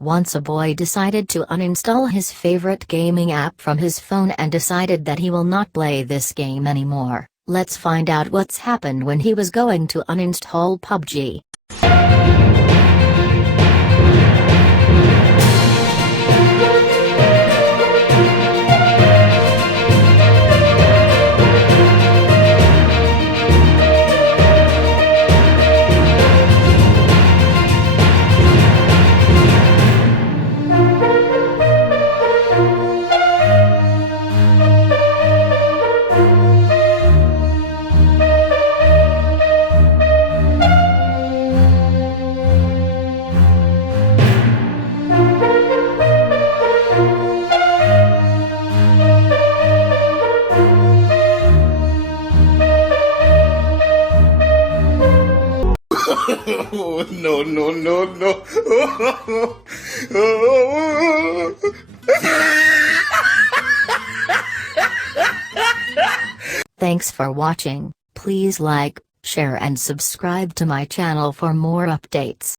Once a boy decided to uninstall his favorite gaming app from his phone and decided that he will not play this game anymore. Let's find out what's happened when he was going to uninstall PUBG. Oh, no, no, no, no. Thanks for watching. Please like, share and subscribe to my channel for more updates.